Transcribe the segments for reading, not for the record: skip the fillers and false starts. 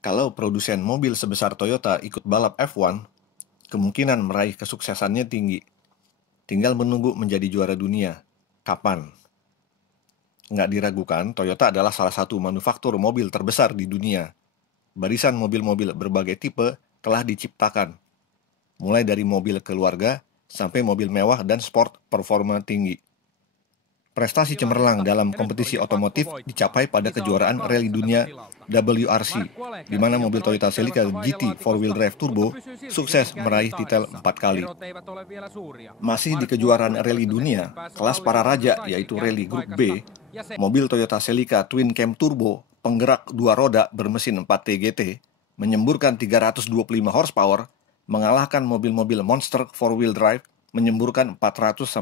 Kalau produsen mobil sebesar Toyota ikut balap F1, kemungkinan meraih kesuksesannya tinggi. Tinggal menunggu menjadi juara dunia. Kapan? Nggak diragukan, Toyota adalah salah satu manufaktur mobil terbesar di dunia. Barisan mobil-mobil berbagai tipe telah diciptakan, mulai dari mobil keluarga sampai mobil mewah dan sport performa tinggi. Prestasi cemerlang dalam kompetisi otomotif dicapai pada kejuaraan rally dunia WRC, di mana mobil Toyota Celica GT 4-wheel drive turbo sukses meraih titel 4 kali. Masih di kejuaraan rally dunia, kelas para raja yaitu rally grup B, mobil Toyota Celica Twin Cam Turbo penggerak dua roda bermesin 4 TGT menyemburkan 325 horsepower, mengalahkan mobil-mobil monster 4-wheel drive menyemburkan 400-500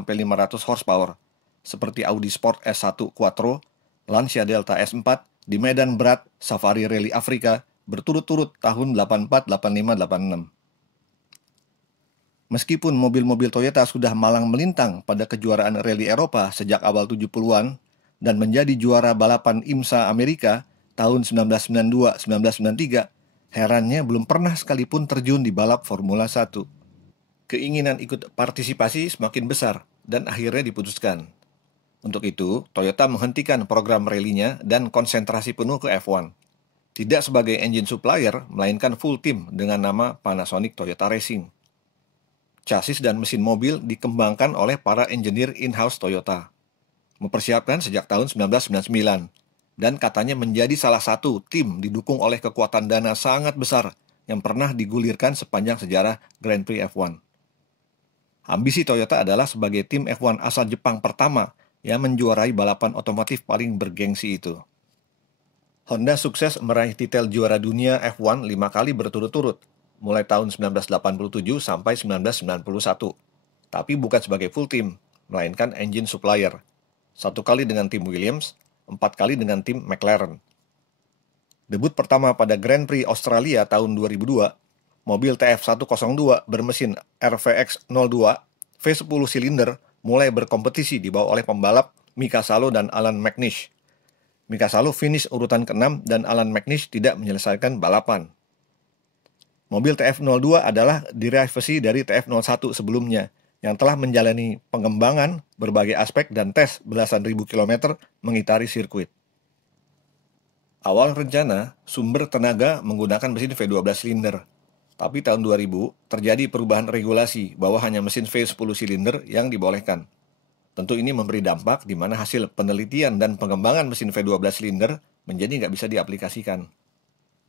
horsepower, seperti Audi Sport S1 Quattro, Lancia Delta S4 di medan berat Safari Rally Afrika berturut-turut tahun 84, 85, 86. Meskipun mobil-mobil Toyota sudah malang melintang pada kejuaraan rally Eropa sejak awal 70-an dan menjadi juara balapan IMSA Amerika tahun 1992-1993, herannya belum pernah sekalipun terjun di balap Formula 1. Keinginan ikut partisipasi semakin besar dan akhirnya diputuskan. Untuk itu, Toyota menghentikan program rally-nya dan konsentrasi penuh ke F1. Tidak sebagai engine supplier, melainkan full team dengan nama Panasonic Toyota Racing. Chassis dan mesin mobil dikembangkan oleh para engineer in-house Toyota. Mempersiapkan sejak tahun 1999, dan katanya menjadi salah satu tim didukung oleh kekuatan dana sangat besar yang pernah digulirkan sepanjang sejarah Grand Prix F1. Ambisi Toyota adalah sebagai tim F1 asal Jepang pertama yang menjuarai balapan otomotif paling bergengsi itu. Honda sukses meraih titel juara dunia F1 5 kali berturut-turut, mulai tahun 1987 sampai 1991. Tapi bukan sebagai full team, melainkan engine supplier. 1 kali dengan tim Williams, 4 kali dengan tim McLaren. Debut pertama pada Grand Prix Australia tahun 2002, mobil TF102 bermesin RVX02 V10 silinder mulai berkompetisi dibawa oleh pembalap Mika Salo dan Alan McNish. Mika Salo finish urutan ke-6 dan Alan McNish tidak menyelesaikan balapan. Mobil TF02 adalah derivasi dari TF01 sebelumnya yang telah menjalani pengembangan berbagai aspek dan tes belasan ribu kilometer mengitari sirkuit. Awal rencana, sumber tenaga menggunakan mesin V12 silinder. Tapi tahun 2000 terjadi perubahan regulasi bahwa hanya mesin V10 silinder yang dibolehkan. Tentu ini memberi dampak di mana hasil penelitian dan pengembangan mesin V12 silinder menjadi nggak bisa diaplikasikan.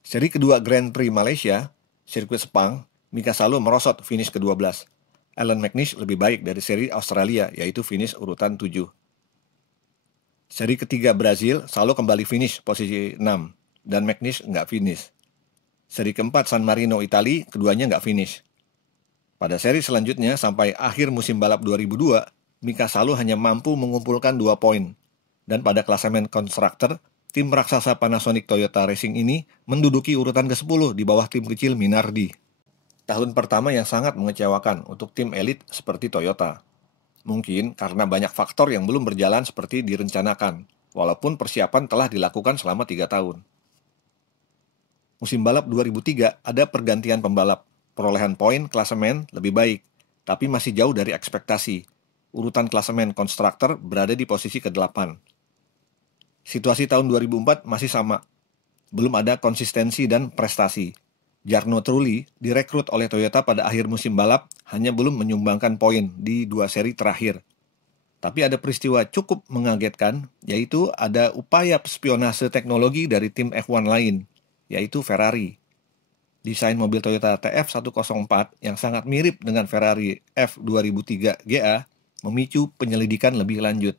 Seri kedua Grand Prix Malaysia, sirkuit Sepang, Mika Salo merosot finish ke-12. Alan McNish lebih baik dari seri Australia, yaitu finish urutan 7. Seri ketiga Brazil, Salo kembali finish posisi 6, dan McNish nggak finish. Seri keempat San Marino, Italia, keduanya nggak finish. Pada seri selanjutnya sampai akhir musim balap 2002, Mika Salo hanya mampu mengumpulkan 2 poin. Dan pada klasemen konstruktor, tim raksasa Panasonic Toyota Racing ini menduduki urutan ke-10 di bawah tim kecil Minardi. Tahun pertama yang sangat mengecewakan untuk tim elit seperti Toyota. Mungkin karena banyak faktor yang belum berjalan seperti direncanakan, walaupun persiapan telah dilakukan selama 3 tahun. Musim balap 2003 ada pergantian pembalap, perolehan poin klasemen lebih baik, tapi masih jauh dari ekspektasi. Urutan klasemen konstruktor berada di posisi ke-8. Situasi tahun 2004 masih sama. Belum ada konsistensi dan prestasi. Jarno Trulli direkrut oleh Toyota pada akhir musim balap hanya belum menyumbangkan poin di 2 seri terakhir. Tapi ada peristiwa cukup mengagetkan, yaitu ada upaya spionase teknologi dari tim F1 lain, yaitu Ferrari. Desain mobil Toyota TF104 yang sangat mirip dengan Ferrari F2003 GA memicu penyelidikan lebih lanjut.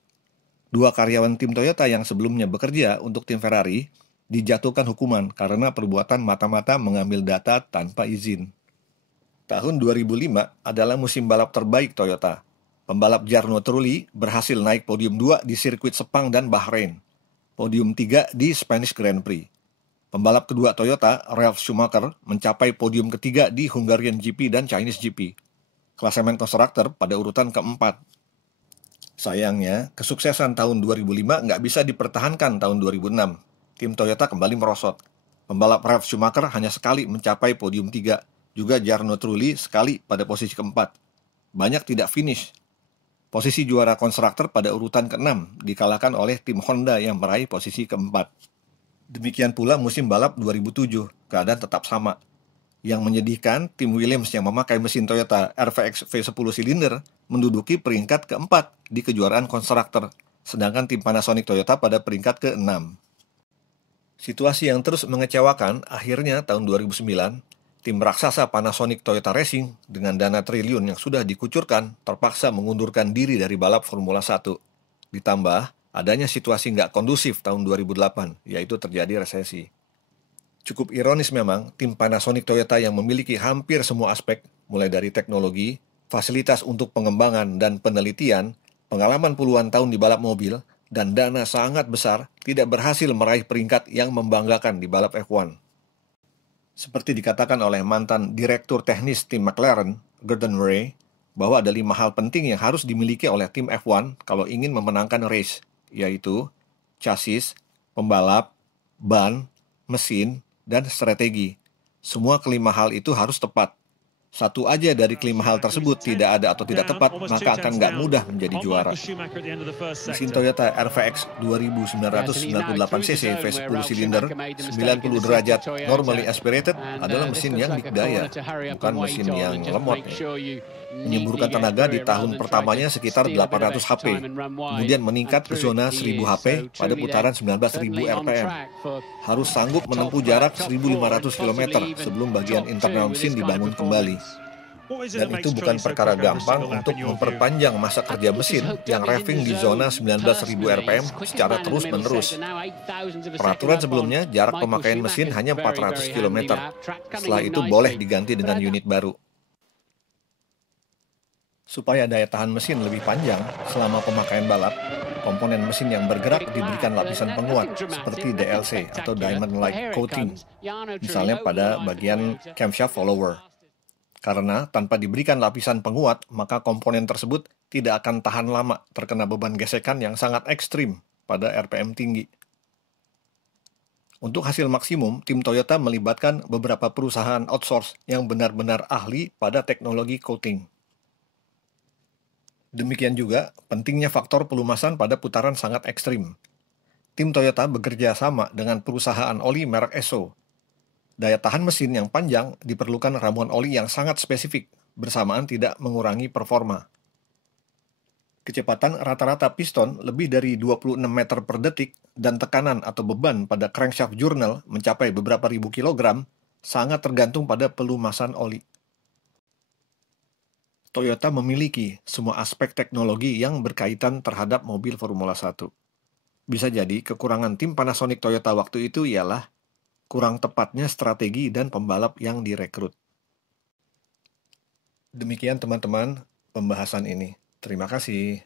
2 karyawan tim Toyota yang sebelumnya bekerja untuk tim Ferrari dijatuhkan hukuman karena perbuatan mata-mata mengambil data tanpa izin. Tahun 2005 adalah musim balap terbaik Toyota. Pembalap Jarno Trulli berhasil naik podium 2 di sirkuit Sepang dan Bahrain. Podium 3 di Spanish Grand Prix. Pembalap kedua Toyota, Ralf Schumacher, mencapai podium ketiga di Hungarian GP dan Chinese GP. Klasemen konstruktor pada urutan keempat. Sayangnya, kesuksesan tahun 2005 nggak bisa dipertahankan tahun 2006. Tim Toyota kembali merosot. Pembalap Ralf Schumacher hanya sekali mencapai podium 3, juga Jarno Trulli sekali pada posisi keempat. Banyak tidak finish. Posisi juara konstruktor pada urutan ke-6 dikalahkan oleh tim Honda yang meraih posisi keempat. Demikian pula musim balap 2007, keadaan tetap sama. Yang menyedihkan, tim Williams yang memakai mesin Toyota RVX V10 silinder menduduki peringkat keempat di kejuaraan konstruktor, sedangkan tim Panasonic Toyota pada peringkat ke-6. Situasi yang terus mengecewakan, akhirnya tahun 2009, tim raksasa Panasonic Toyota Racing dengan dana triliun yang sudah dikucurkan terpaksa mengundurkan diri dari balap Formula 1. Ditambah, adanya situasi nggak kondusif tahun 2008, yaitu terjadi resesi. Cukup ironis memang, tim Panasonic Toyota yang memiliki hampir semua aspek, mulai dari teknologi, fasilitas untuk pengembangan dan penelitian, pengalaman puluhan tahun di balap mobil, dan dana sangat besar, tidak berhasil meraih peringkat yang membanggakan di balap F1. Seperti dikatakan oleh mantan direktur teknis tim McLaren, Gordon Murray, bahwa ada 5 hal penting yang harus dimiliki oleh tim F1 kalau ingin memenangkan race, yaitu chassis, pembalap, ban, mesin, dan strategi. Semua kelima hal itu harus tepat. Satu aja dari kelima hal tersebut tidak ada atau tidak tepat, maka akan nggak mudah menjadi juara. Mesin Toyota RVX 2998cc V10 silinder 90 derajat normally aspirated adalah mesin yang dikdaya, bukan mesin yang lemot. Menyemburkan tenaga di tahun pertamanya sekitar 800 HP, kemudian meningkat ke zona 1000 HP pada putaran 19.000 RPM. Harus sanggup menempuh jarak 1.500 km sebelum bagian internal mesin dibangun kembali. Dan itu bukan perkara gampang untuk memperpanjang masa kerja mesin yang revving di zona 19.000 RPM secara terus-menerus. Peraturan sebelumnya, jarak pemakaian mesin hanya 400 km. Setelah itu boleh diganti dengan unit baru. Supaya daya tahan mesin lebih panjang selama pemakaian balap, komponen mesin yang bergerak diberikan lapisan penguat seperti DLC atau Diamond-like coating, misalnya pada bagian camshaft follower. Karena tanpa diberikan lapisan penguat, maka komponen tersebut tidak akan tahan lama terkena beban gesekan yang sangat ekstrim pada RPM tinggi. Untuk hasil maksimum, tim Toyota melibatkan beberapa perusahaan outsource yang benar-benar ahli pada teknologi coating. Demikian juga, pentingnya faktor pelumasan pada putaran sangat ekstrim. Tim Toyota bekerja sama dengan perusahaan oli merek Esso. Daya tahan mesin yang panjang diperlukan ramuan oli yang sangat spesifik, bersamaan tidak mengurangi performa. Kecepatan rata-rata piston lebih dari 26 meter per detik dan tekanan atau beban pada crankshaft journal mencapai beberapa ribu kilogram, sangat tergantung pada pelumasan oli. Toyota memiliki semua aspek teknologi yang berkaitan terhadap mobil Formula 1. Bisa jadi kekurangan tim Panasonic Toyota waktu itu ialah kurang tepatnya strategi dan pembalap yang direkrut. Demikian teman-teman pembahasan ini. Terima kasih.